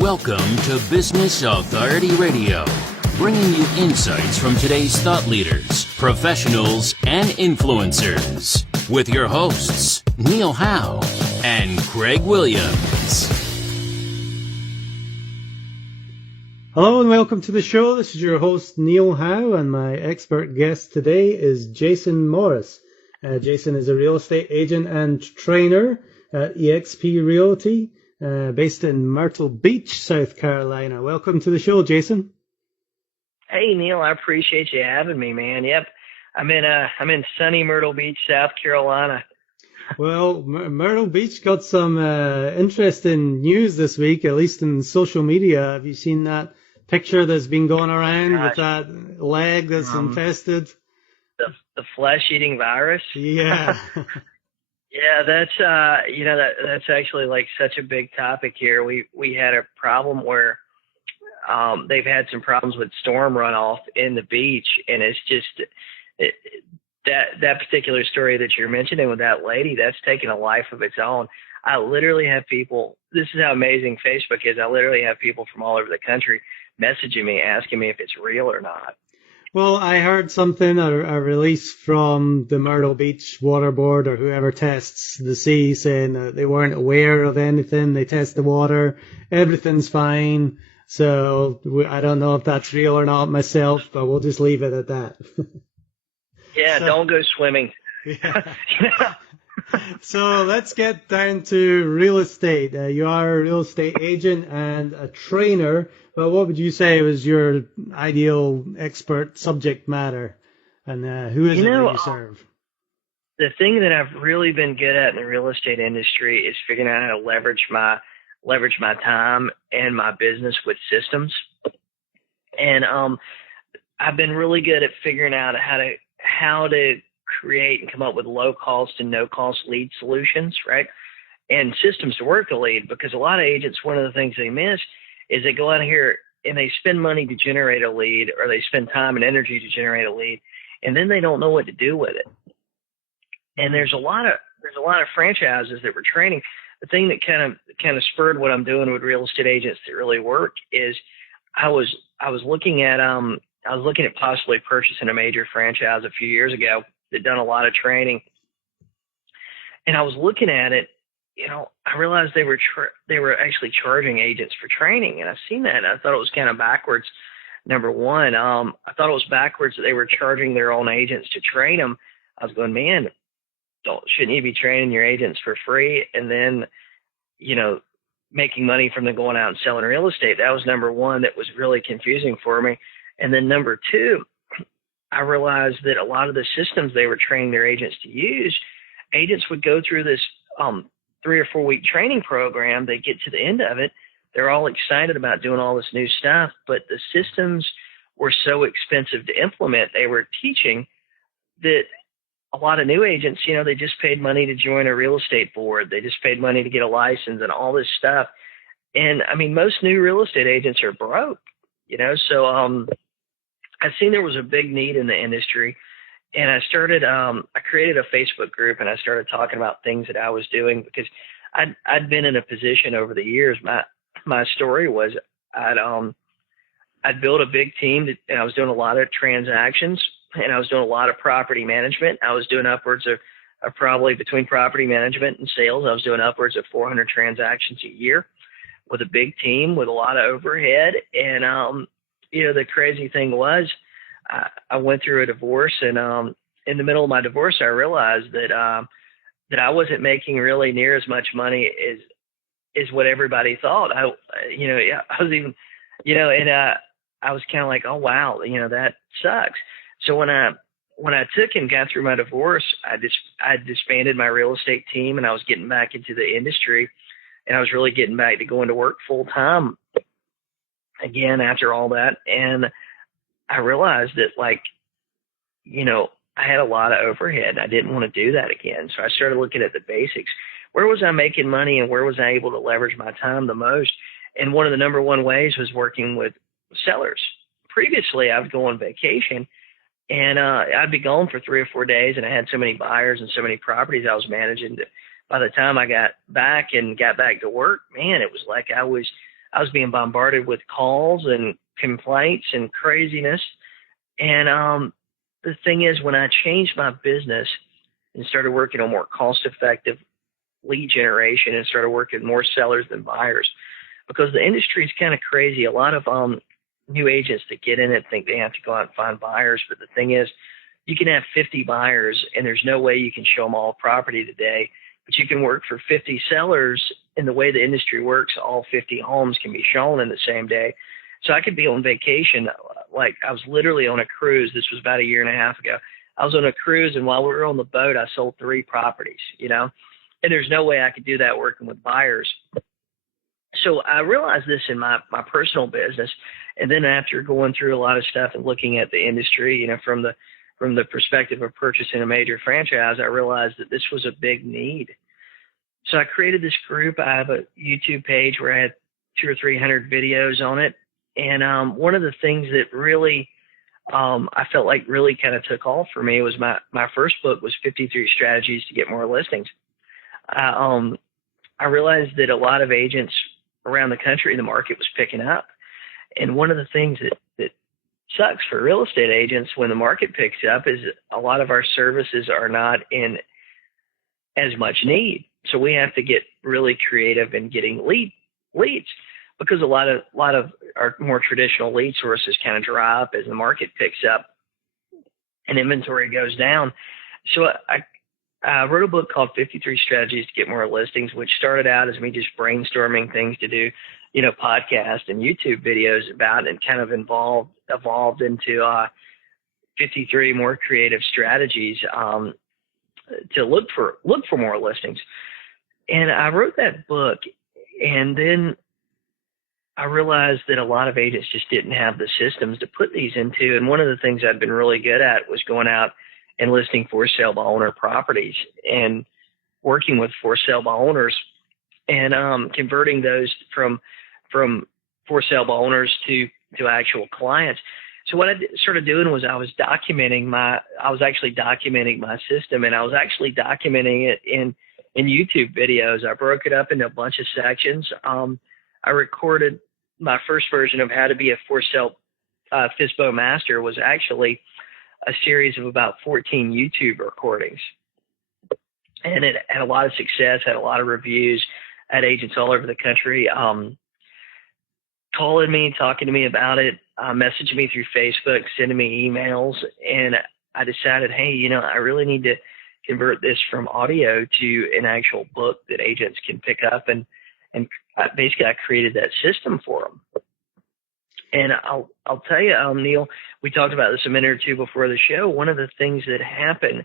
Welcome to Business Authority Radio, bringing you insights from today's thought leaders, professionals, and influencers. With your hosts, Neil Howe and Craig Williams. Hello and welcome to the show. This is your host, Neil Howe, and my expert guest today is Jason Morris. Jason is a real estate agent and trainer at eXp Realty, based in Myrtle Beach, South Carolina. Welcome to the show, Jason. Hey, Neil, I appreciate you having me, man. Yep, I'm in sunny Myrtle Beach, South Carolina. Well, Myrtle Beach got some interesting news this week, at least in social media. Have you seen that picture that's been going around with that leg that's infested? The flesh-eating virus? Yeah. Yeah, that's actually like such a big topic here. We had a problem where they've had some problems with storm runoff in the beach, and it's just that particular story that you're mentioning with that lady, that's taken a life of its own. I literally have people, this is how amazing Facebook is, I literally have people from all over the country messaging me, asking me if it's real or not. Well, I heard something, a release from the Myrtle Beach Water Board or whoever tests the sea, saying that they weren't aware of anything. They test the water, everything's fine. So I don't know if that's real or not myself, but we'll just leave it at that. Yeah, don't go swimming. Yeah. So let's get down to real estate. You are a real estate agent and a trainer, but what would you say was your ideal expert subject matter, and who is it that you serve? The thing that I've really been good at in the real estate industry is figuring out how to leverage my time and my business with systems. And I've been really good at figuring out how to create and come up with low cost and no cost lead solutions, right? And systems to work the lead, because a lot of agents, one of the things they miss is they go out here and they spend money to generate a lead, or they spend time and energy to generate a lead, and then they don't know what to do with it. And there's a lot of franchises that we're training. The thing that kind of spurred what I'm doing with real estate agents that really work is I was looking at possibly purchasing a major franchise a few years ago that done a lot of training, and I was looking at it. I realized they were actually charging agents for training, and I've seen that, and I thought it was kind of backwards. Number one, I thought it was backwards that they were charging their own agents to train them. I was going, man, shouldn't you be training your agents for free and then, making money from them going out and selling real estate? That was number one. That was really confusing for me. And then number two, I realized that a lot of the systems they were training their agents to use, agents would go through this 3 or 4 week training program. They get to the end of it, they're all excited about doing all this new stuff, but the systems were so expensive to implement, they were teaching, that a lot of new agents, they just paid money to join a real estate board. They just paid money to get a license and all this stuff. And I mean, most new real estate agents are broke, so I've seen there was a big need in the industry, and I created a Facebook group, and I started talking about things that I was doing, because I'd been in a position over the years. My story was I'd built a big team, and I was doing a lot of transactions, and I was doing a lot of property management. I was doing upwards of probably between property management and sales, I was doing upwards of 400 transactions a year with a big team with a lot of overhead. And the crazy thing was, I went through a divorce, and in the middle of my divorce, I realized that I wasn't making really near as much money as what everybody thought. I was even, and I was kind of like, oh wow, that sucks. So when I took and got through my divorce, I disbanded my real estate team, and I was getting back into the industry, and I was really getting back to going to work full time again after all that. And I realized that, I had a lot of overhead. I didn't want to do that again. So I started looking at the basics. Where was I making money, and where was I able to leverage my time the most? And one of the number one ways was working with sellers. Previously, I would go on vacation, and I'd be gone for 3 or 4 days, and I had so many buyers and so many properties I was managing that by the time I got back to work, man, it was like I was I was being bombarded with calls and complaints and craziness. And the thing is, when I changed my business and started working on more cost-effective lead generation and started working more sellers than buyers, because the industry is kind of crazy. A lot of new agents that get in it think they have to go out and find buyers, but the thing is, you can have 50 buyers, and there's no way you can show them all property today, but you can work for 50 sellers, and the way the industry works, all 50 homes can be shown in the same day. So I could be on vacation, like I was literally on a cruise. This was about a year and a half ago. I was on a cruise, and while we were on the boat, I sold 3 properties, you know, and there's no way I could do that working with buyers. So I realized this in my personal business, and then after going through a lot of stuff and looking at the industry, you know, from the perspective of purchasing a major franchise, I realized that this was a big need. So I created this group. I have a YouTube page where I had 200 or 300 videos on it, and one of the things that really I felt like really kind of took off for me was my first book was 53 Strategies to Get More Listings. I realized that a lot of agents around the country, the market was picking up. And one of the things that sucks for real estate agents when the market picks up is a lot of our services are not in as much need. So we have to get really creative in getting leads because a lot of our more traditional lead sources kind of dry up as the market picks up and inventory goes down. So I wrote a book called 53 Strategies to Get More Listings, which started out as me just brainstorming things to do, you know, podcasts and YouTube videos about, and kind of evolved into 53 more creative strategies to look for more listings. And I wrote that book, and then I realized that a lot of agents just didn't have the systems to put these into. And one of the things I'd been really good at was going out and listing for sale by owner properties and working with for sale by owners and converting those from for sale by owners to actual clients. So what I started doing was I was actually documenting my system, and I was actually documenting it in YouTube videos. I broke it up into a bunch of sections. I recorded my first version of how to be a for sale FSBO master was actually a series of about 14 YouTube recordings. And it had a lot of success, had a lot of reviews, had agents all over the country calling me, talking to me about it, messaging me through Facebook, sending me emails. And I decided, hey, you know, I really need to convert this from audio to an actual book that agents can pick up. And basically I created that system for them. And I'll tell you, Neil, we talked about this a minute or two before the show. One of the things that happened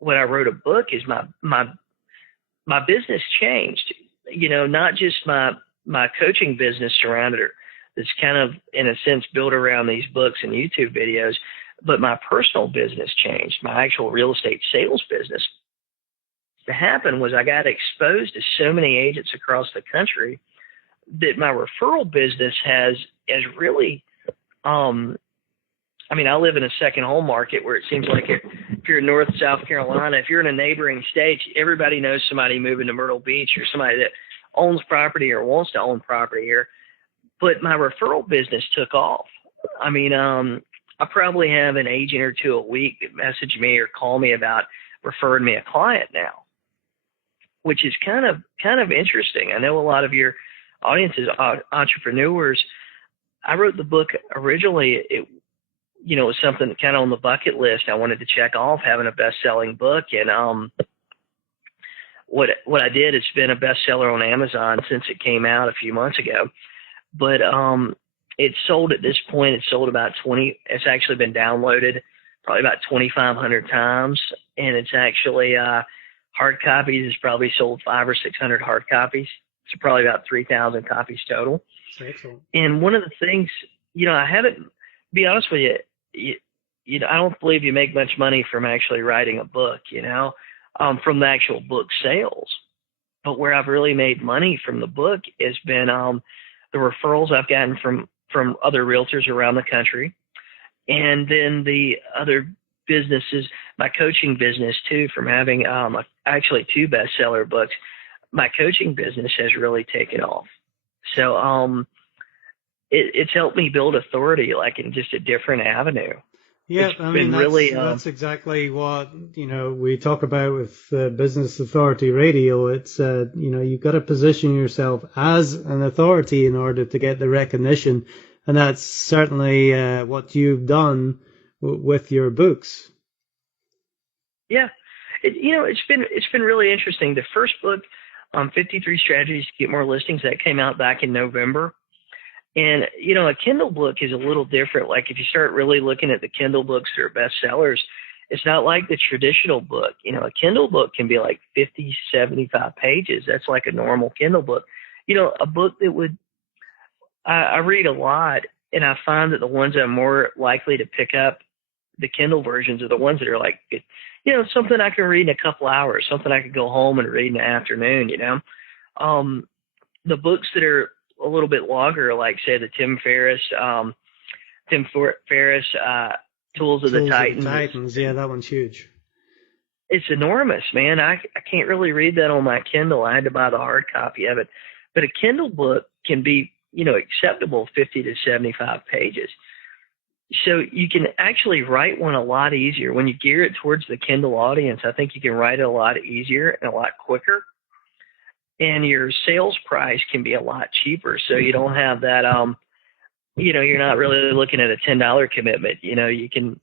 when I wrote a book is my business changed. You know, not just my coaching business surrounded it. It's kind of, in a sense, built around these books and YouTube videos, but my personal business changed, my actual real estate sales business. What happened was I got exposed to so many agents across the country that my referral business has really, I mean, I live in a second home market where it seems like if you're in North South Carolina, if you're in a neighboring state, everybody knows somebody moving to Myrtle Beach or somebody that owns property or wants to own property here. But my referral business took off. I mean, I probably have an agent or two a week that message me or call me about referring me a client now, which is kind of interesting. I know a lot of your audience is entrepreneurs. I wrote the book originally, it was something kind of on the bucket list. I wanted to check off having a best-selling book. And what I did, it's been a bestseller on Amazon since it came out a few months ago. But it's sold at this point. It's sold about it's actually been downloaded probably about 2,500 times. And it's actually hard copies. It's probably sold 500 or 600 hard copies. So probably about 3,000 copies total. That's excellent. And one of the things, I haven't, be honest with you, I don't believe you make much money from actually writing a book, from the actual book sales. But where I've really made money from the book has been the referrals I've gotten from other realtors around the country. And then the other businesses, my coaching business too, from having actually 2 bestseller books, my coaching business has really taken off. So it's helped me build authority, like in just a different avenue. Yeah, It's I mean been really that's exactly what we talk about with Business Authority Radio. It's you've got to position yourself as an authority in order to get the recognition, and that's certainly what you've done with your books. yeah. It's been really interesting. The first book, 53 Strategies to Get More Listings, that came out back in November. And, a Kindle book is a little different. Like if you start really looking at the Kindle books that are bestsellers, it's not like the traditional book. A Kindle book can be like 50, 75 pages. That's like a normal Kindle book. A book that I read a lot, and I find that the ones that I'm more likely to pick up, the Kindle versions, are the ones that are like, something I can read in a couple hours, something I could go home and read in the afternoon, The books that are a little bit longer, like say the Tim Ferriss, Tools of the Titans. Yeah, that one's huge. It's enormous, man. I can't really read that on my Kindle. I had to buy the hard copy of it. But a Kindle book can be, acceptable 50 to 75 pages. So you can actually write one a lot easier. When you gear it towards the Kindle audience, I think you can write it a lot easier and a lot quicker. And your sales price can be a lot cheaper. So you don't have that, you're not really looking at a $10 commitment. You can,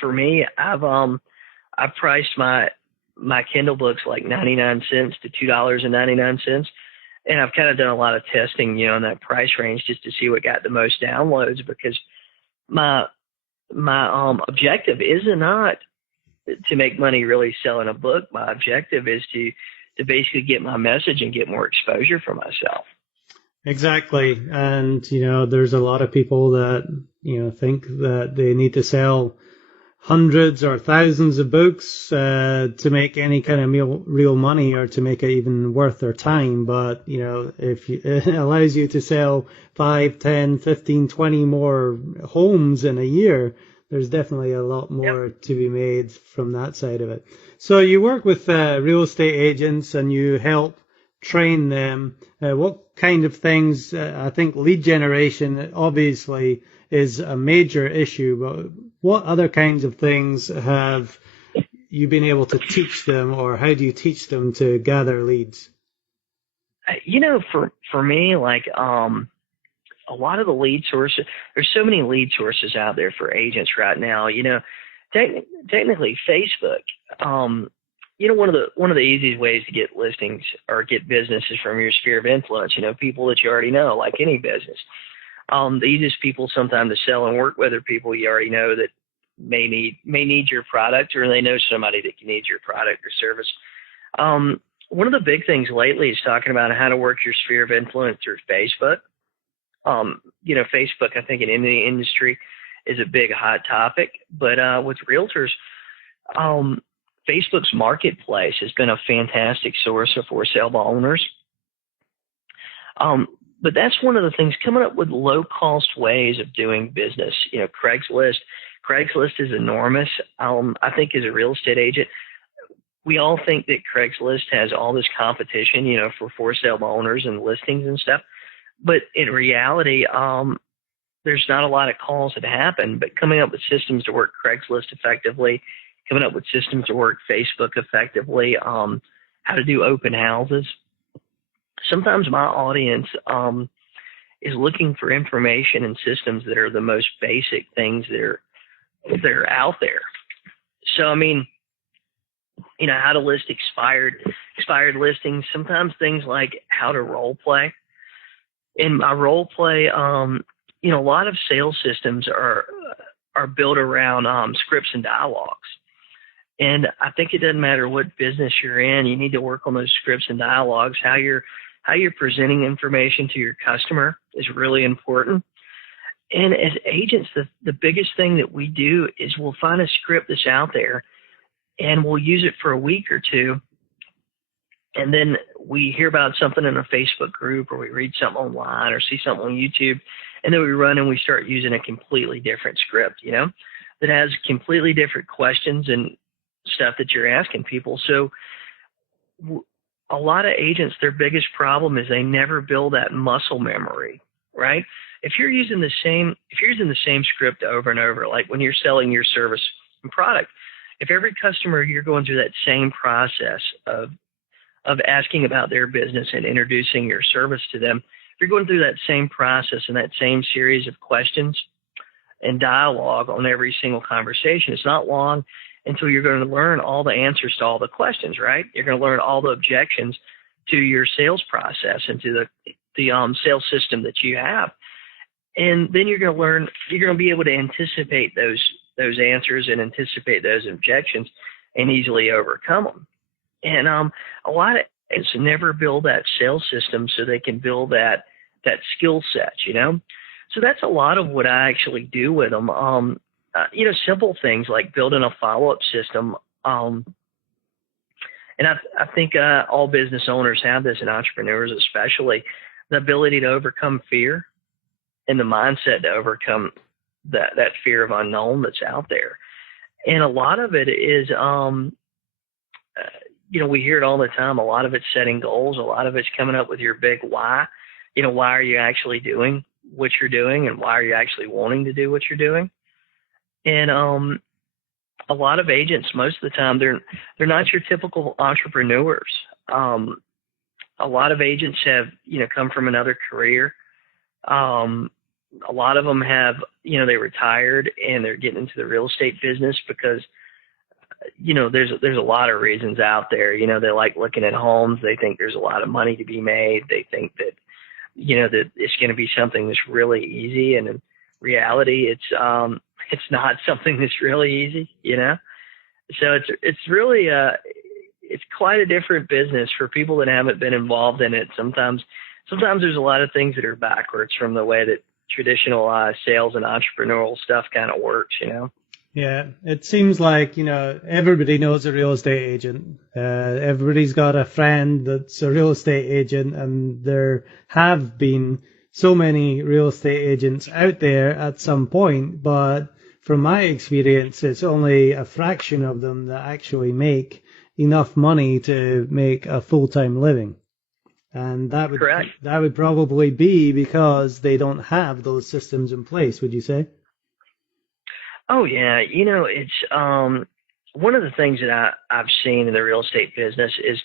for me, I've priced my Kindle books like 99 cents to $2.99. And I've kind of done a lot of testing, in that price range just to see what got the most downloads, because my objective is not to make money really selling a book. My objective is to basically get my message and get more exposure for myself. Exactly. And, there's a lot of people that, think that they need to sell hundreds or thousands of books to make any kind of real money, or to make it even worth their time. But, if it allows you to sell 5, 10, 15, 20 more homes in a year, there's definitely a lot more to be made from that side of it. So you work with real estate agents and you help train them. What kind of things? I think lead generation obviously is a major issue, but what other kinds of things have you been able to teach them, or how do you teach them to gather leads? For me, like a lot of the lead sources, there's so many lead sources out there for agents right now. Technically Facebook, one of the easiest ways to get listings or get business is from your sphere of influence, people that you already know, like any business. The easiest people sometimes to sell and work with are people you already know that may need your product, or they know somebody that can need your product or service. One of the big things lately is talking about how to work your sphere of influence through Facebook. Facebook, I think in any industry, is a big hot topic, but with realtors, Facebook's marketplace has been a fantastic source of for sale by owners. But that's one of the things, coming up with low cost ways of doing business. Craigslist is enormous. I think as a real estate agent, we all think that Craigslist has all this competition, for sale by owners and listings and stuff. But in reality, there's not a lot of calls that happen. But coming up with systems to work Craigslist effectively, coming up with systems to work Facebook effectively, how to do open houses. Sometimes my audience is looking for information and systems that are the most basic things that are out there. So, how to list expired listings. Sometimes things like how to role play. In my role play, a lot of sales systems are built around scripts and dialogues. And I think it doesn't matter what business you're in, you need to work on those scripts and dialogues. How you're presenting information to your customer is really important. And as agents, the biggest thing that we do is we'll find a script that's out there and we'll use it for a week or two. And then we hear about something in a Facebook group, or we read something online or see something on YouTube. And then we run and we start using a completely different script, that has completely different questions and stuff that you're asking people. So a lot of agents, their biggest problem is they never build that muscle memory, right? If you're using the same script over and over, like when you're selling your service and product, if every customer you're going through that same process of asking about their business and introducing your service to them, if you're going through that same process and that same series of questions and dialogue on every single conversation, it's not long until you're going to learn all the answers to all the questions, right? You're going to learn all the objections to your sales process and to the sales system that you have. And then you're going to be able to anticipate those answers and anticipate those objections and easily overcome them. And a lot of agents never build that sales system so they can build that skill set, you know? So that's a lot of what I actually do with them. Simple things like building a follow-up system. And I think all business owners have this, and entrepreneurs especially, the ability to overcome fear and the mindset to overcome that fear of unknown that's out there. And a lot of it is, we hear it all the time. A lot of it's setting goals. A lot of it's coming up with your big why. Why are you actually doing what you're doing, and why are you actually wanting to do what you're doing? And a lot of agents, most of the time, they're not your typical entrepreneurs. A lot of agents have, come from another career. A lot of them have, they retired and they're getting into the real estate business because, there's a lot of reasons out there. They like looking at homes. They think there's a lot of money to be made. They think that, that it's going to be something that's really easy. And in reality, it's not something that's really easy, So it's really, it's quite a different business for people that haven't been involved in it. Sometimes there's a lot of things that are backwards from the way that traditional sales and entrepreneurial stuff kind of works, Yeah, it seems like, everybody knows a real estate agent. Everybody's got a friend that's a real estate agent, and there have been so many real estate agents out there at some point, but from my experience, it's only a fraction of them that actually make enough money to make a full-time living. And that would probably be because they don't have those systems in place, would you say? Oh, yeah. It's one of the things that I've seen in the real estate business is,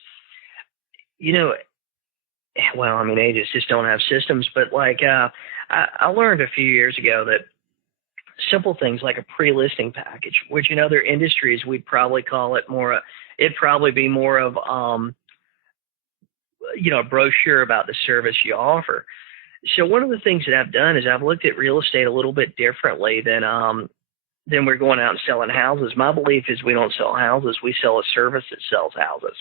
agents just don't have systems. But like I learned a few years ago that simple things like a pre-listing package, which in other industries we'd probably call it it'd probably be more of a brochure about the service you offer. So one of the things that I've done is I've looked at real estate a little bit differently than we're going out and selling houses. My belief is we don't sell houses. We sell a service that sells houses.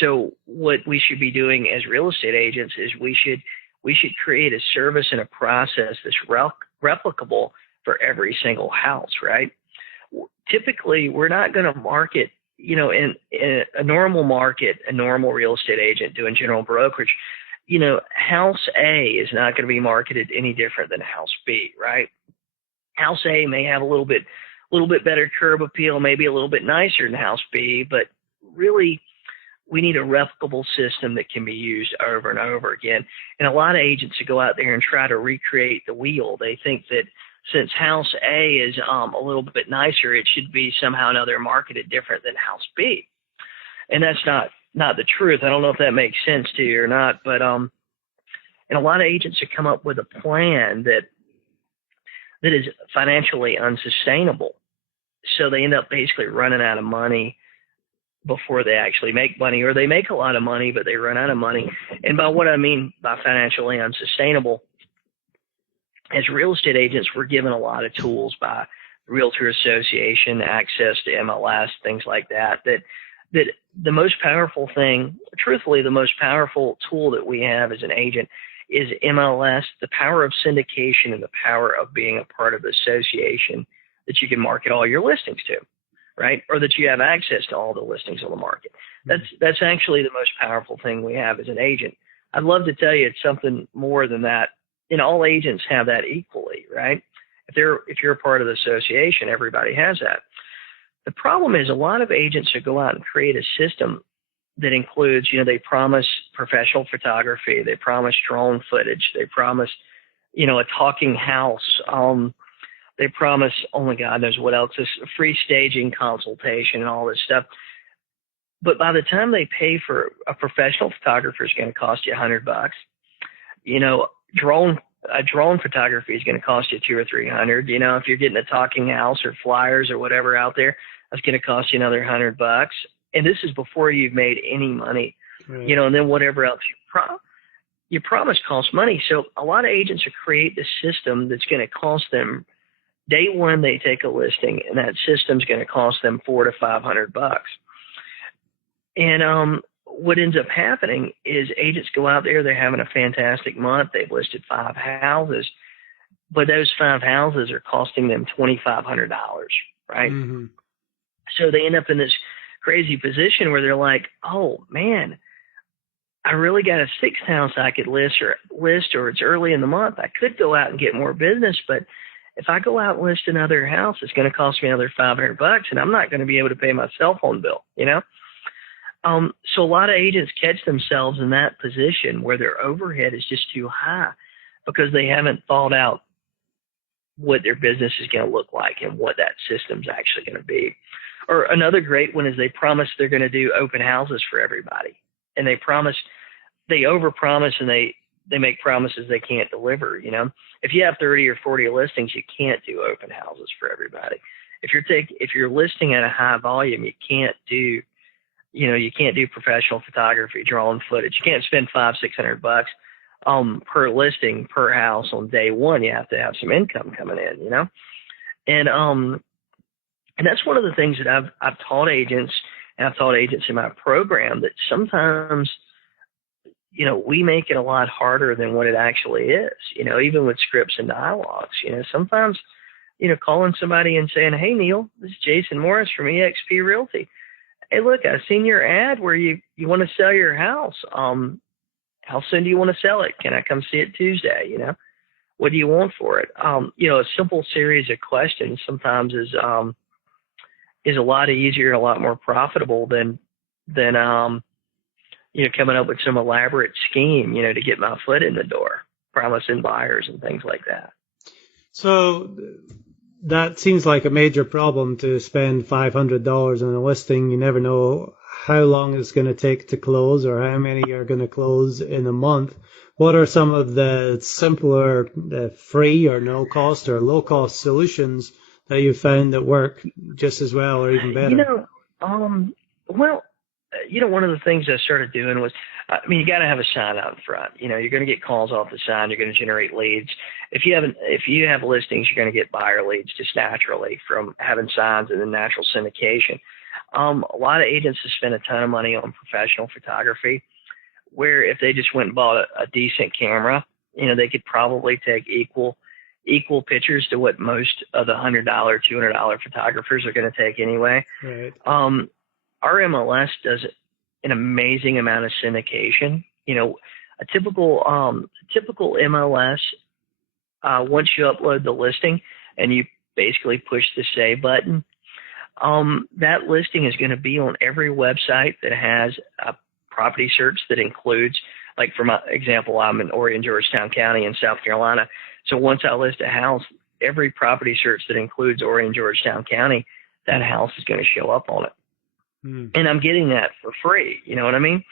So what we should be doing as real estate agents is we should create a service and a process that's replicable for every single house, right? Typically, we're not going to market, in a normal market, a normal real estate agent doing general brokerage, house A is not going to be marketed any different than house B, right? House A may have a little bit better curb appeal, maybe a little bit nicer than house B, but really we need a replicable system that can be used over and over again. And a lot of agents that go out there and try to recreate the wheel, they think that since house A is a little bit nicer, it should be somehow or another marketed different than house B. And that's not the truth. I don't know if that makes sense to you or not, but and a lot of agents have come up with a plan that is financially unsustainable. So they end up basically running out of money before they actually make money, or they make a lot of money, but they run out of money. And by what I mean by financially unsustainable, as real estate agents, we're given a lot of tools by Realtor Association, access to MLS, things like that the most powerful thing, truthfully, the most powerful tool that we have as an agent is MLS, the power of syndication and the power of being a part of the association that you can market all your listings to, right? Or that you have access to all the listings on the market. That's actually the most powerful thing we have as an agent. I'd love to tell you it's something more than that. All agents have that equally, right? If you're a part of the association, everybody has that. The problem is a lot of agents that go out and create a system that includes, they promise professional photography, they promise drone footage, they promise, a talking house. They promise, oh my God knows what else, this free staging consultation and all this stuff. But by the time they pay for a professional photographer is going to cost you $100. Drone photography is going to cost you $200 or $300. If you're getting a talking house or flyers or whatever out there, that's going to cost you another $100. And this is before you've made any money, Right. And then whatever else you promise costs money. So a lot of agents will create this system that's going to cost them day one. They take a listing, and that system's going to cost them $400 to $500. And what ends up happening is agents go out there, they're having a fantastic month. They've listed 5 houses, but those 5 houses are costing them $2,500, right? Mm-hmm. So they end up in this crazy position where they're like, oh man, I really got a 6th house I could list, or it's early in the month. I could go out and get more business, but if I go out and list another house, it's going to cost me another $500, and I'm not going to be able to pay my cell phone bill, So a lot of agents catch themselves in that position where their overhead is just too high because they haven't thought out what their business is going to look like and what that system's actually going to be. Or another great one is they promise they're going to do open houses for everybody. And they overpromise and they make promises they can't deliver, If you have 30 or 40 listings, you can't do open houses for everybody. If you're listing at a high volume, you can't do professional photography, drone footage. You can't spend $500-600 per listing per house on day one. You have to have some income coming in, And that's one of the things that I've taught agents, and I've taught agents in my program, that sometimes, we make it a lot harder than what it actually is, even with scripts and dialogues. Sometimes, calling somebody and saying, hey, Neil, this is Jason Morris from eXp Realty. Hey, look, I've seen your ad where you want to sell your house. How soon do you want to sell it? Can I come see it Tuesday? What do you want for it? A simple series of questions sometimes is a lot easier and a lot more profitable than coming up with some elaborate scheme, to get my foot in the door, promising buyers and things like that. So that seems like a major problem, to spend $500 on a listing. You never know how long it's going to take to close or how many are going to close in a month. What are some of the simpler, free or no cost or low cost solutions that you found that work just as well or even better? One of the things I started doing was, you got to have a sign out in front. You're going to get calls off the sign. You're going to generate leads. If you have listings, you're going to get buyer leads just naturally from having signs and the natural syndication. A lot of agents have spent a ton of money on professional photography, where if they just went and bought a decent camera, they could probably take equal pictures to what most of the $100, $200 photographers are going to take anyway. Right. Our MLS does an amazing amount of syndication. A typical MLS, once you upload the listing and you basically push the save button, that listing is going to be on every website that has a property search that includes, like for my example, I'm in Orion, Georgetown County in South Carolina. So once I list a house, every property search that includes Orion, Georgetown County, that house is going to show up on it. And I'm getting that for free. You know what I mean?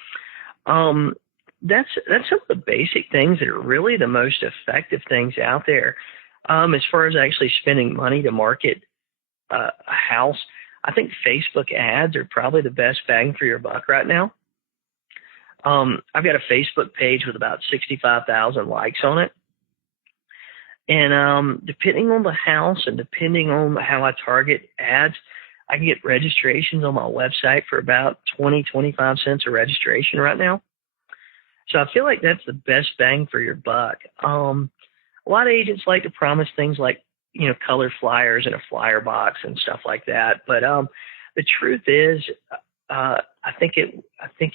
That's some of the basic things that are really the most effective things out there. As far as actually spending money to market a house, I think Facebook ads are probably the best bang for your buck right now. I've got a Facebook page with about 65,000 likes on it. And depending on the house and depending on how I target ads, I can get registrations on my website for about 20-25 cents a registration right now. So I feel like that's the best bang for your buck. A lot of agents like to promise things like, color flyers in a flyer box and stuff like that. But the truth is, I think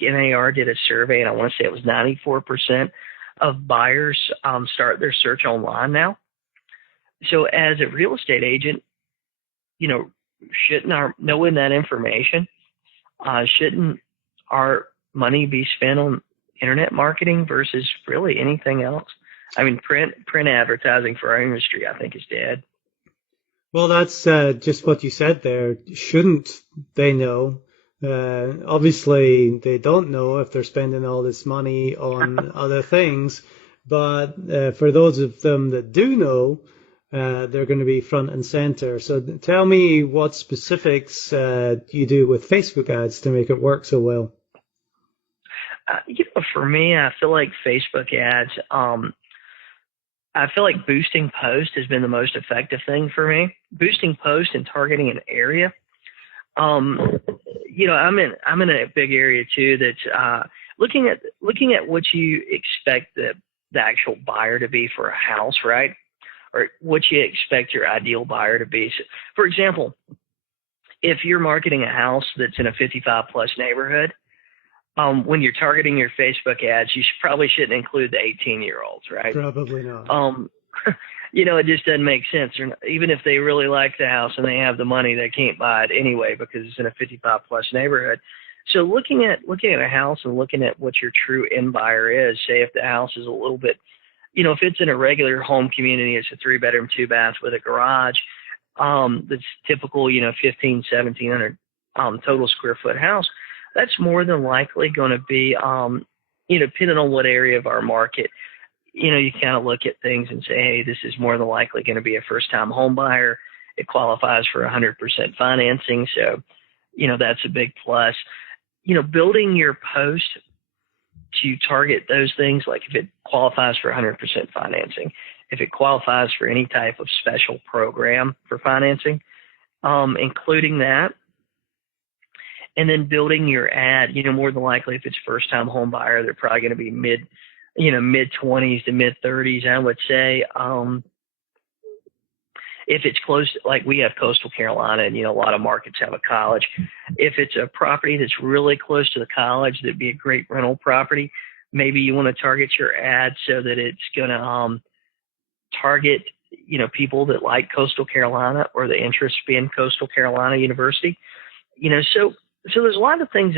NAR did a survey, and I want to say it was 94% of buyers start their search online now. So as a real estate agent, shouldn't knowing that information, shouldn't our money be spent on internet marketing versus really anything else. I mean, print advertising for our industry, I think, is dead. Well, that's just what you said there. Shouldn't they know? Obviously, they don't know if they're spending all this money on other things. But for those of them that do know, they're going to be front and center. So tell me what specifics you do with Facebook ads to make it work so well. For me, I feel like Facebook ads, I feel like boosting post has been the most effective thing for me. Boosting post and targeting an area. I'm in a big area too that's looking at what you expect the actual buyer to be for a house, right? Or what you expect your ideal buyer to be. So, for example, if you're marketing a house that's in a 55 plus neighborhood, when you're targeting your Facebook ads, you probably shouldn't include the 18-year-olds, right? Probably not. It just doesn't make sense. Even if they really like the house and they have the money, they can't buy it anyway because it's in a 55 plus neighborhood. So looking at a house and looking at what your true end buyer is, say if the house is a little bit, if it's in a regular home community, it's a 3-bedroom, 2-bath with a garage, that's typical, 1,700 total square foot house. That's more than likely going to be, depending on what area of our market, you kind of look at things and say, hey, this is more than likely going to be a first-time home buyer. It qualifies for 100% financing, so, that's a big plus. Building your post to target those things, like if it qualifies for 100% financing, if it qualifies for any type of special program for financing, including that. And then building your ad, more than likely if it's first-time home buyer, they're probably going to be mid-20s to mid-30s, I would say. If it's close, like we have coastal Carolina, and, a lot of markets have a college. If it's a property that's really close to the college, that'd be a great rental property. Maybe you want to target your ad so that it's going to target, people that like coastal Carolina or the interest in coastal Carolina University. So there's a lot of things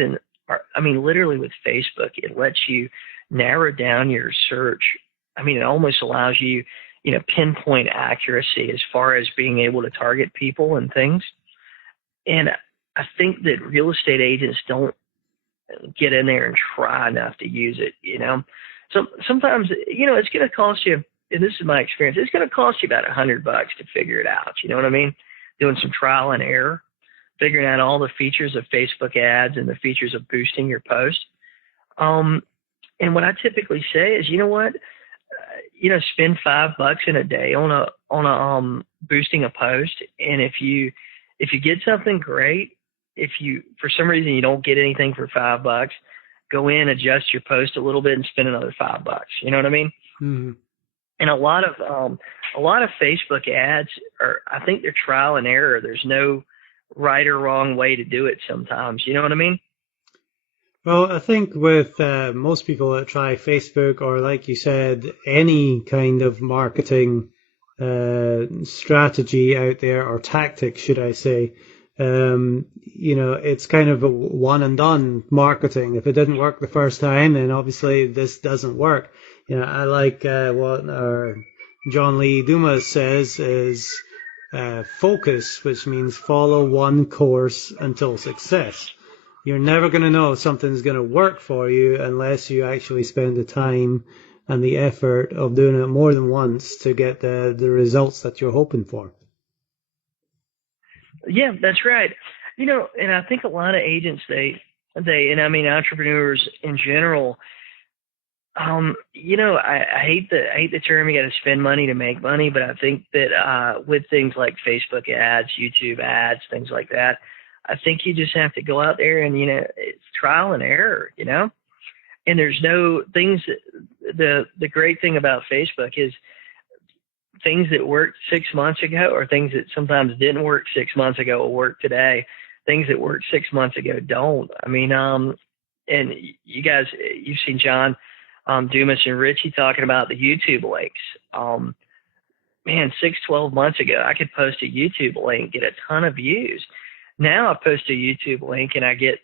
literally with Facebook, it lets you narrow down your search. It almost allows you, pinpoint accuracy as far as being able to target people and things. And I think that real estate agents don't get in there and try enough to use it, So sometimes, it's going to cost you, and this is my experience, it's going to cost you about $100 to figure it out. You know what I mean? Doing some trial and error, figuring out all the features of Facebook ads and the features of boosting your post. And what I typically say is, spend $5 in a day on a boosting a post. And if you get something great, if you, for some reason you don't get anything for $5, go in, adjust your post a little bit and spend another $5. You know what I mean? Mm-hmm. And a lot of Facebook ads I think they're trial and error. There's no right or wrong way to do it sometimes. You know what I mean? Well, I think with most people that try Facebook or, like you said, any kind of marketing strategy out there, or tactic, should I say, it's kind of a one and done marketing. If it didn't work the first time, then obviously this doesn't work. I like what our John Lee Dumas says is focus, which means follow one course until success. You're never going to know if something's going to work for you unless you actually spend the time and the effort of doing it more than once to get the results that you're hoping for. Yeah, that's right. And I think a lot of agents, entrepreneurs in general, I hate the term you got to spend money to make money, but I think that with things like Facebook ads, YouTube ads, things like that, I think you just have to go out there and, it's trial and error, and there's no things. The great thing about Facebook is things that worked 6 months ago or things that sometimes didn't work 6 months ago will work today. Things that worked 6 months ago don't. And you guys, you've seen John Dumas and Richie talking about the YouTube links. 12 months ago, I could post a YouTube link, get a ton of views. Now I post a YouTube link and I get,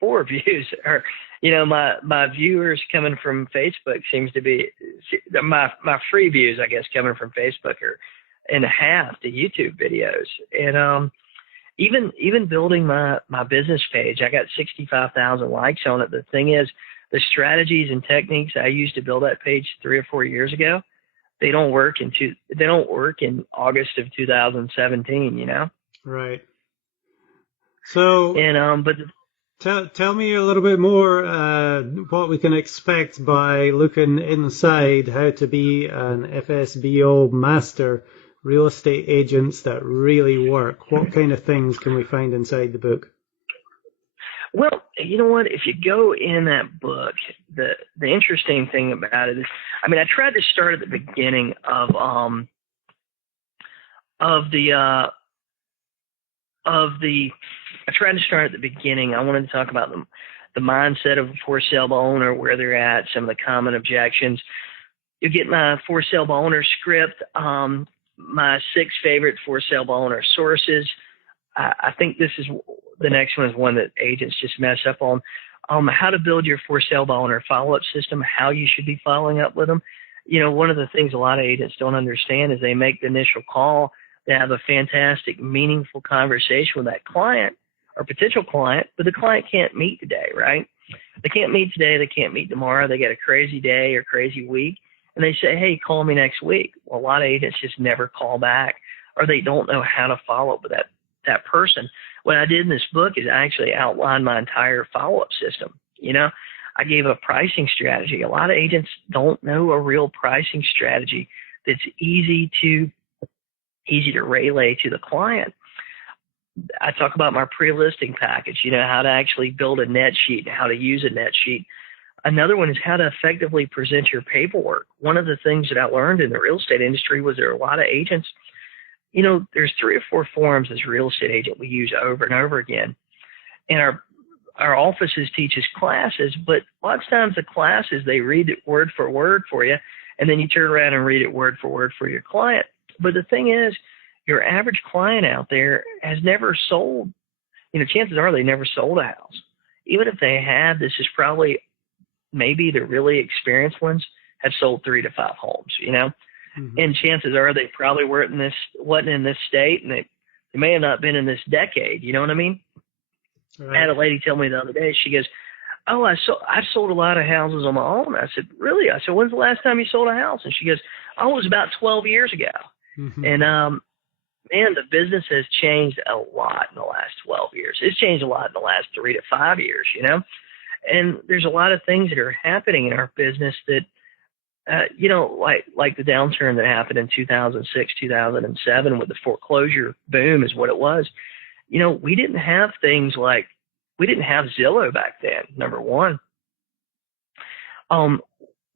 4 views, or, my viewers coming from Facebook seems to be my free views, I guess, coming from Facebook are in half the YouTube videos. And even building my business page, I got 65,000 likes on it. The thing is, the strategies and techniques I used to build that page 3 or 4 years ago, they don't work in August of 2017. Right. So, And but tell me a little bit more what we can expect by looking inside how to be an FSBO master real estate agents that really work. What kind of things can we find inside the book? Well, you know what? If you go in that book, the interesting thing about it is, I mean, I tried to start at the beginning of the. I tried to start at the beginning. I wanted to talk about the mindset of a for sale by owner, where they're at, some of the common objections. You get my for sale by owner script, my 6 favorite for sale by owner sources. I think this is the next one is one that agents just mess up on. How to build your for sale by owner follow-up system, how you should be following up with them. One of the things a lot of agents don't understand is they make the initial call, they have a fantastic, meaningful conversation with that client or potential client, but the client can't meet today, right? They can't meet today, they can't meet tomorrow, they get a crazy day or crazy week, and they say, hey, call me next week. Well, a lot of agents just never call back, or they don't know how to follow up with that person. What I did in this book is I actually outlined my entire follow-up system. I gave a pricing strategy. A lot of agents don't know a real pricing strategy that's easy to relay to the client. I talk about my pre-listing package, how to actually build a net sheet and how to use a net sheet. Another one is how to effectively present your paperwork. One of the things that I learned in the real estate industry was there are a lot of agents, there's 3 or 4 forms as a real estate agent we use over and over again. And our offices teach us classes, but lots of times the classes, they read it word for word for you, and then you turn around and read it word for word for your client. But the thing is, your average client out there has never sold, chances are they never sold a house. Even if they have, this is probably maybe the really experienced ones have sold 3 to 5 homes, Mm-hmm. And chances are they probably wasn't in this state, and they may have not been in this decade. You know what I mean? Right. I had a lady tell me the other day, she goes, oh, I've sold a lot of houses on my own. I said, really? I said, when's the last time you sold a house? And she goes, oh, it was about 12 years ago. Mm-hmm. And, man, the business has changed a lot in the last 12 years. It's changed a lot in the last 3 to 5 years, And there's a lot of things that are happening in our business that, like the downturn that happened in 2006, 2007 with the foreclosure boom is what it was. We didn't have things like, we didn't have Zillow back then, number one.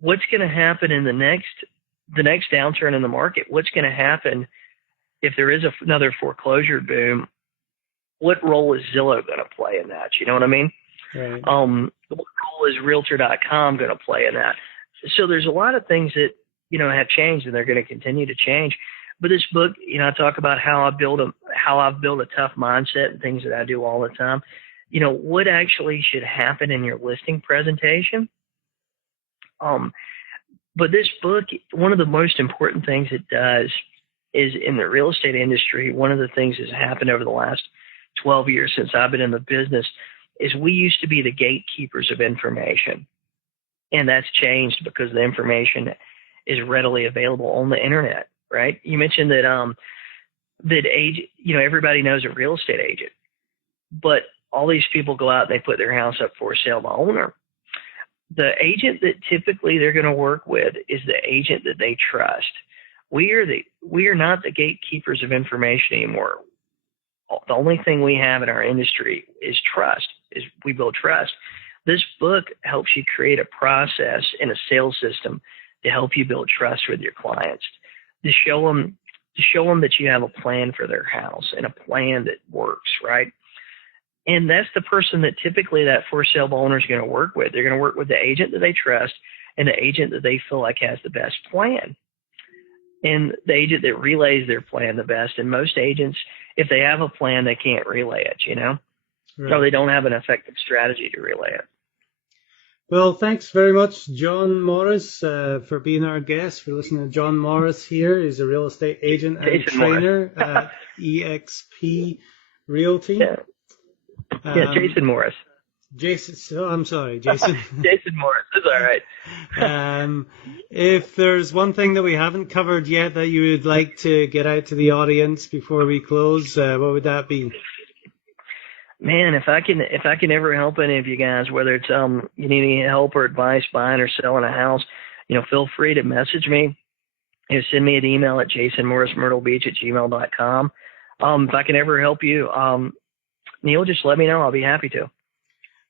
What's going to happen in the next downturn in the market? What's going to happen if there is another foreclosure boom? What role is Zillow going to play in that? You know what I mean? Right. What role is Realtor.com going to play in that? So there's a lot of things that, have changed, and they're going to continue to change. But this book, I talk about how I've built a tough mindset and things that I do all the time. What actually should happen in your listing presentation. But this book, one of the most important things it does is in the real estate industry, one of the things that's happened over the last 12 years since I've been in the business is we used to be the gatekeepers of information. And that's changed because the information is readily available on the internet, right? You mentioned that everybody knows a real estate agent, but all these people go out and they put their house up for sale by owner. The agent that typically they're going to work with is the agent that they trust. We are not the gatekeepers of information anymore. The only thing we have in our industry is trust. We build trust. This book helps you create a process and a sales system to help you build trust with your clients, to show them that you have a plan for their house and a plan that works, right? And that's the person that typically that for sale by owner is going to work with. They're going to work with the agent that they trust and the agent that they feel like has the best plan, and the agent that relays their plan the best. And most agents, if they have a plan, they can't relay it, Right. So they don't have an effective strategy to relay it. Well, thanks very much, John Morris, for being our guest. For listening to John Morris here. He's a real estate agent and Jason trainer at EXP Realty. Yeah, Jason Morris. Jason, I'm sorry, Jason. Jason Morris. That's all right. If there's one thing that we haven't covered yet that you would like to get out to the audience before we close, what would that be? Man, if I can ever help any of you guys, whether it's you need any help or advice buying or selling a house, feel free to message me. Send me an email at jasonmorrismyrtlebeach@gmail.com. If I can ever help you, Neil, just let me know. I'll be happy to.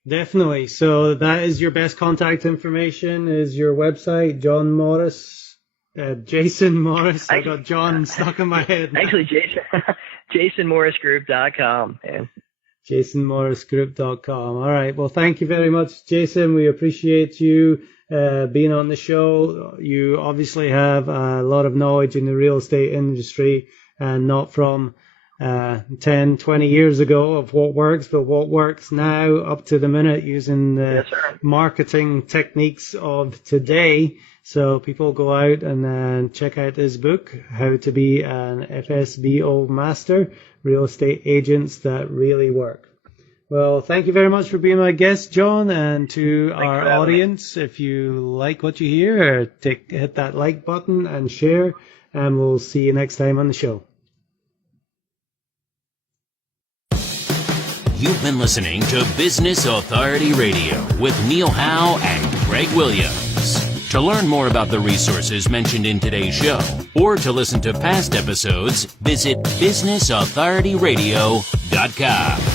Definitely. So that is your best contact information, is your website, John Morris, Jason Morris. I got John stuck in my head now. Actually, JasonMorrisGroup.com. Man. JasonMorrisGroup.com. All right. Well, thank you very much, Jason. We appreciate you being on the show. You obviously have a lot of knowledge in the real estate industry, and not from 10, 20 years ago of what works, but what works now up to the minute using the marketing techniques of today. So people go out and check out this book, How to Be an FSBO Master, Real Estate Agents That Really Work. Well, thank you very much for being my guest, John, and to our audience, if you like what you hear, hit that like button and share, and we'll see you next time on the show. You've been listening to Business Authority Radio with Neil Howe and Greg Williams. To learn more about the resources mentioned in today's show, or to listen to past episodes, visit businessauthorityradio.com.